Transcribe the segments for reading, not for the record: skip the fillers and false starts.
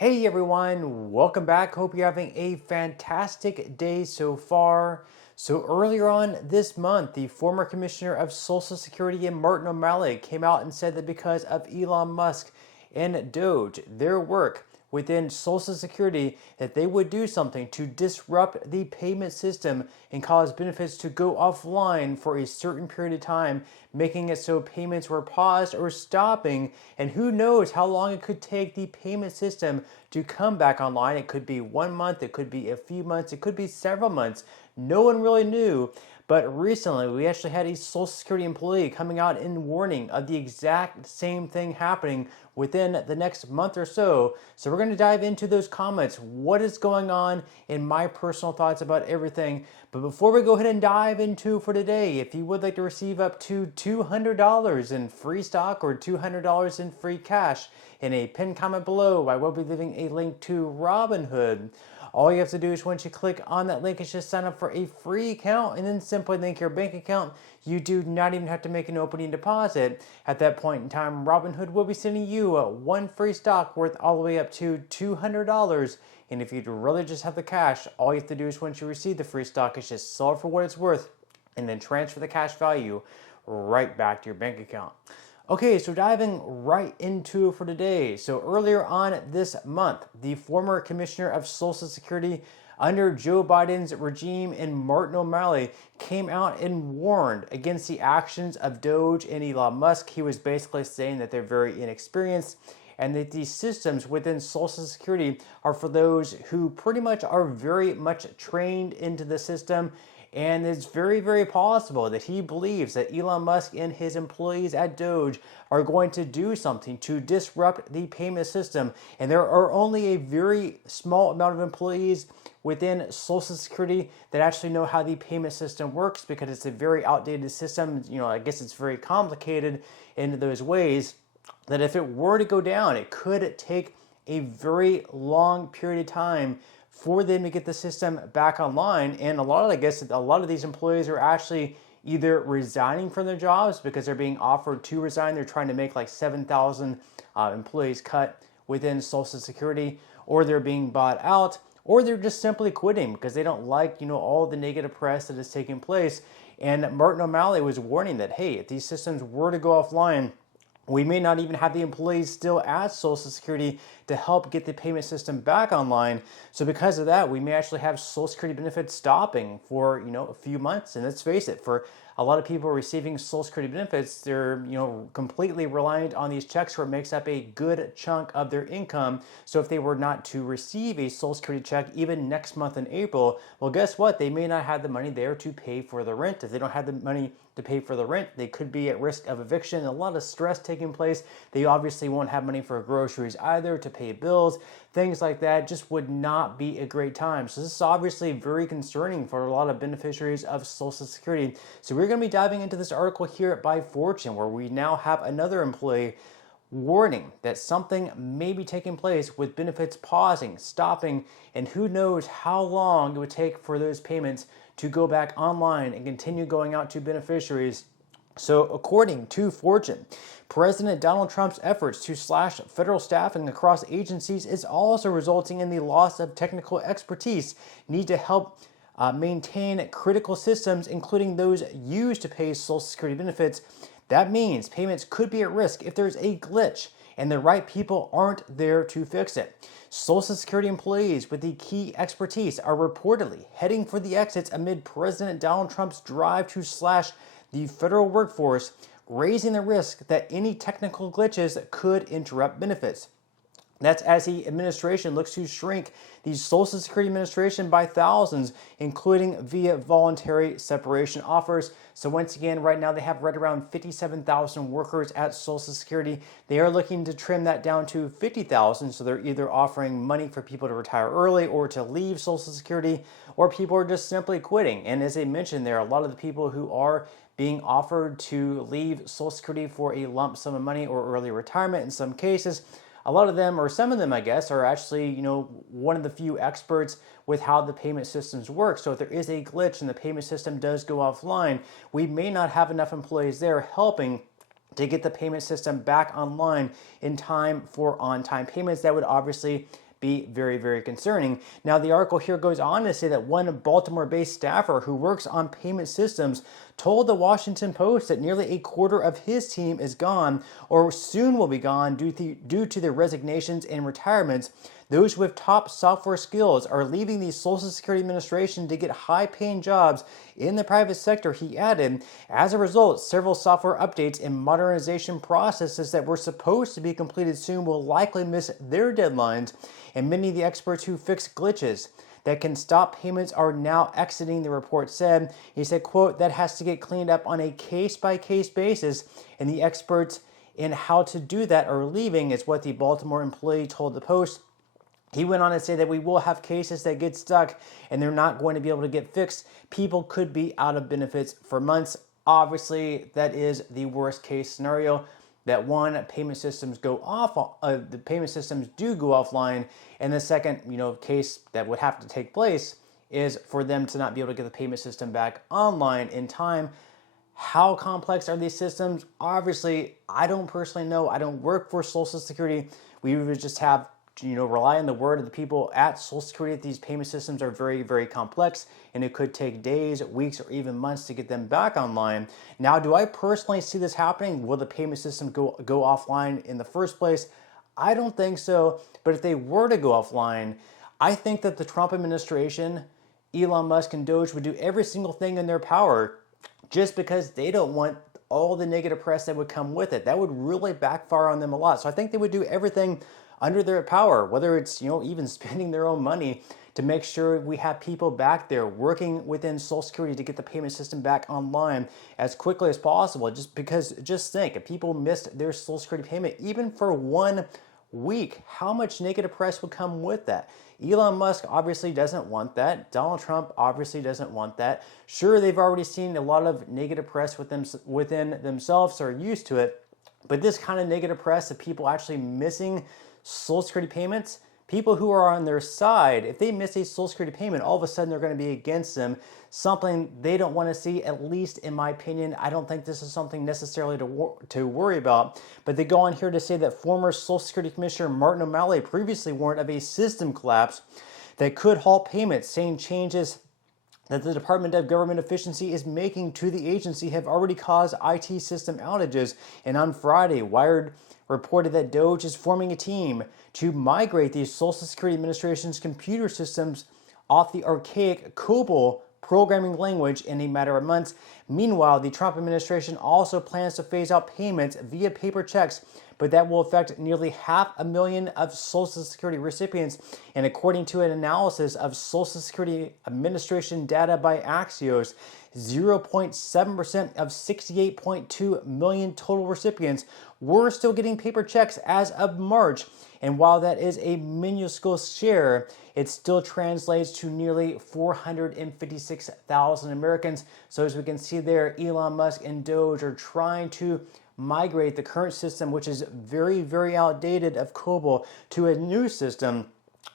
Hey everyone, welcome back. Hope you're having a fantastic day so far. So earlier on this month, the former commissioner of Social Security, Martin O'Malley, came out and said that because of Elon Musk and Doge, their work within Social Security, that they would do something to disrupt the payment system and cause benefits to go offline for a certain period of time, making it so payments were paused or stopping. And who knows how long it could take the payment system to come back online. It could be 1 month, it could be a few months, it could be several months. No one really knew. But recently, we actually had a Social Security employee coming out in warning of the exact same thing happening within the next month or so. So we're going to dive into those comments, what is going on, and my personal thoughts about everything. But before we go ahead and dive into for today, if you would like to receive up to $200 in free stock or $200 in free cash, in a pinned comment below, I will be leaving a link to Robinhood. All you have to do is once you click on that link is just sign up for a free account and then simply link your bank account. You do not even have to make an opening deposit. At that point in time, Robinhood will be sending you one free stock worth all the way up to $200. And if you'd really just have the cash, all you have to do is once you receive the free stock is just sell it for what it's worth and then transfer the cash value right back to your bank account. Okay, so diving right into it for today. So earlier on this month, the former commissioner of Social Security under Joe Biden's regime and Martin O'Malley came out and warned against the actions of Doge and Elon Musk. He was basically saying that they're very inexperienced and that these systems within Social Security are for those who pretty much are very much trained into the system. And it's very, very possible that he believes that Elon Musk and his employees at Doge are going to do something to disrupt the payment system. And there are only a very small amount of employees within Social Security that actually know how the payment system works because it's a very outdated system. I guess it's very complicated in those ways that if it were to go down, it could take a very long period of time for them to get the system back online. And a lot of these employees are actually either resigning from their jobs because they're being offered to resign. They're trying to make like 7,000 employees cut within Social Security, or they're being bought out, or they're just simply quitting because they don't like, all the negative press that is taking place. And Martin O'Malley was warning that, hey, if these systems were to go offline, we may not even have the employees still at Social Security to help get the payment system back online. So because of that, we may actually have Social Security benefits stopping for, a few months. And let's face it, for a lot of people receiving Social Security benefits, they're, completely reliant on these checks where it makes up a good chunk of their income. So if they were not to receive a Social Security check even next month in April, well, guess what? They may not have the money there to pay for the rent. If they don't have the money to pay for the rent, they could be at risk of eviction. A lot of stress taking place. They obviously won't have money for groceries either, to pay bills, things like that. Just would not be a great time. So this is obviously very concerning for a lot of beneficiaries of Social Security. So we're going to be diving into this article here by Fortune, where we now have another employee warning that something may be taking place with benefits pausing, stopping, and who knows how long it would take for those payments to go back online and continue going out to beneficiaries. So according to Fortune, President Donald Trump's efforts to slash federal staffing across agencies is also resulting in the loss of technical expertise need to help maintain critical systems, including those used to pay Social Security benefits. That means payments could be at risk if there's a glitch and the right people aren't there to fix it. Social Security employees with the key expertise are reportedly heading for the exits amid President Donald Trump's drive to slash the federal workforce, raising the risk that any technical glitches could interrupt benefits. That's as the administration looks to shrink the Social Security Administration by thousands, including via voluntary separation offers. So once again, right now they have right around 57,000 workers at Social Security. They are looking to trim that down to 50,000. So they're either offering money for people to retire early or to leave Social Security, or people are just simply quitting. And as I mentioned, there are a lot of the people who are being offered to leave Social Security for a lump sum of money or early retirement in some cases. A lot of them, or some of them, I guess, are actually, one of the few experts with how the payment systems work. So if there is a glitch and the payment system does go offline, we may not have enough employees there helping to get the payment system back online in time for on-time payments. That would obviously be very, very concerning. Now, the article here goes on to say that one Baltimore-based staffer who works on payment systems told the Washington Post that nearly a quarter of his team is gone or soon will be gone due to the resignations and retirements. Those with top software skills are leaving the Social Security Administration to get high-paying jobs in the private sector, he added. As a result, several software updates and modernization processes that were supposed to be completed soon will likely miss their deadlines, and many of the experts who fix glitches that can stop payments are now exiting, the report said. He said, quote, that has to get cleaned up on a case-by-case basis, and the experts in how to do that are leaving, is what the Baltimore employee told the Post. He went on to say that we will have cases that get stuck and they're not going to be able to get fixed. People could be out of benefits for months. Obviously, that is the worst case scenario, that one, payment systems go off, the payment systems do go offline, and the second, case that would have to take place is for them to not be able to get the payment system back online in time. How complex are these systems? Obviously, I don't personally know. I don't work for Social Security. We would just have rely on the word of the people at Social Security that these payment systems are very, very complex, and it could take days, weeks, or even months to get them back online. Now, do I personally see this happening? Will the payment system go offline in the first place? I don't think so, but if they were to go offline, I think that the Trump administration, Elon Musk and Doge would do every single thing in their power just because they don't want all the negative press that would come with it. That would really backfire on them a lot. So I think they would do everything under their power, whether it's even spending their own money to make sure we have people back there working within Social Security to get the payment system back online as quickly as possible. Just think, if people missed their Social Security payment even for 1 week, how much negative press would come with that? Elon Musk obviously doesn't want that. Donald Trump obviously doesn't want that. Sure, they've already seen a lot of negative press within themselves, so are used to it. But this kind of negative press of people actually missing Social Security payments, people who are on their side, if they miss a Social Security payment, all of a sudden they're going to be against them, something they don't want to see, at least in my opinion. I don't think this is something necessarily to worry about. But they go on here to say that former Social Security Commissioner Martin O'Malley previously warned of a system collapse that could halt payments, saying changes that the Department of Government Efficiency is making to the agency have already caused IT system outages. And on Friday, Wired reported that Doge is forming a team to migrate the Social Security Administration's computer systems off the archaic COBOL programming language in a matter of months. Meanwhile, the Trump administration also plans to phase out payments via paper checks, but that will affect nearly 500,000 of Social Security recipients. And according to an analysis of Social Security Administration data by Axios, 0.7% of 68.2 million total recipients were still getting paper checks as of March. And while that is a minuscule share, it still translates to nearly 456,000 Americans. So as we can see there, Elon Musk and Doge are trying to migrate the current system, which is very, very outdated, of COBOL, to a new system,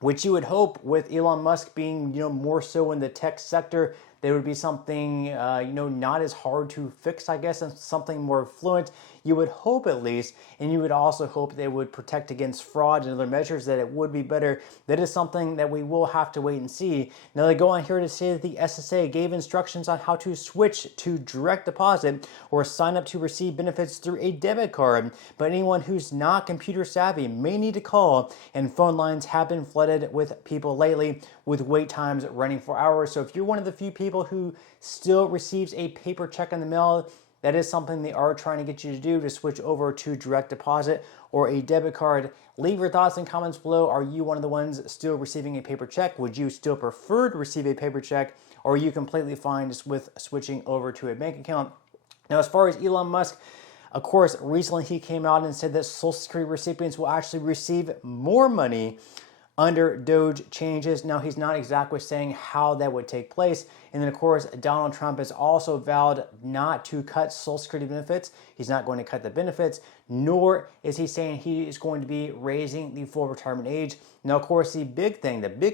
which you would hope, with Elon Musk being more so in the tech sector, there would be something not as hard to fix, I guess, and something more fluent. You would hope, at least, and you would also hope they would protect against fraud and other measures, that it would be better. That is something that we will have to wait and see. Now, they go on here to say that the SSA gave instructions on how to switch to direct deposit or sign up to receive benefits through a debit card, but anyone who's not computer savvy may need to call, and phone lines have been flooded with people lately, with wait times running for hours. So if you're one of the few people who still receives a paper check in the mail, that is something they are trying to get you to do, to switch over to direct deposit or a debit card. Leave your thoughts and comments below. Are you one of the ones still receiving a paper check? Would you still prefer to receive a paper check, or are you completely fine just with switching over to a bank account? Now, as far as Elon Musk, of course, recently he came out and said that Social Security recipients will actually receive more money under Doge changes. Now, he's not exactly saying how that would take place. And then, of course, Donald Trump has also vowed not to cut Social Security benefits. He's not going to cut the benefits, nor is he saying he is going to be raising the full retirement age. Now, of course, the big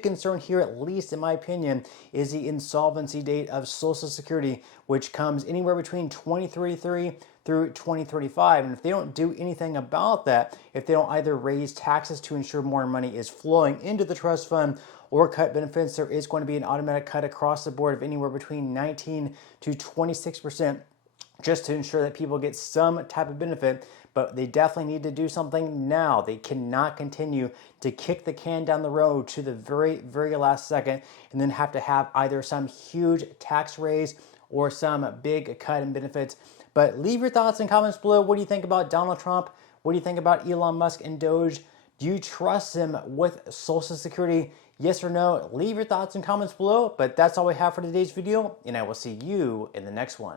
concern here, at least in my opinion, is the insolvency date of Social Security, which comes anywhere between 2033 through 2035. And if they don't do anything about that, if they don't either raise taxes to ensure more money is flowing into the trust fund or cut benefits, there is going to be an automatic cut across the board of anywhere between 19 to 26%, just to ensure that people get some type of benefit. But they definitely need to do something now. They cannot continue to kick the can down the road to the very last second and then have to have either some huge tax raise or some big cut in benefits. But leave your thoughts and comments below. What do you think about Donald Trump? What do you think about Elon Musk and Doge? Do you trust him with Social Security? Yes or no? Leave your thoughts and comments below. But that's all we have for today's video, and I will see you in the next one.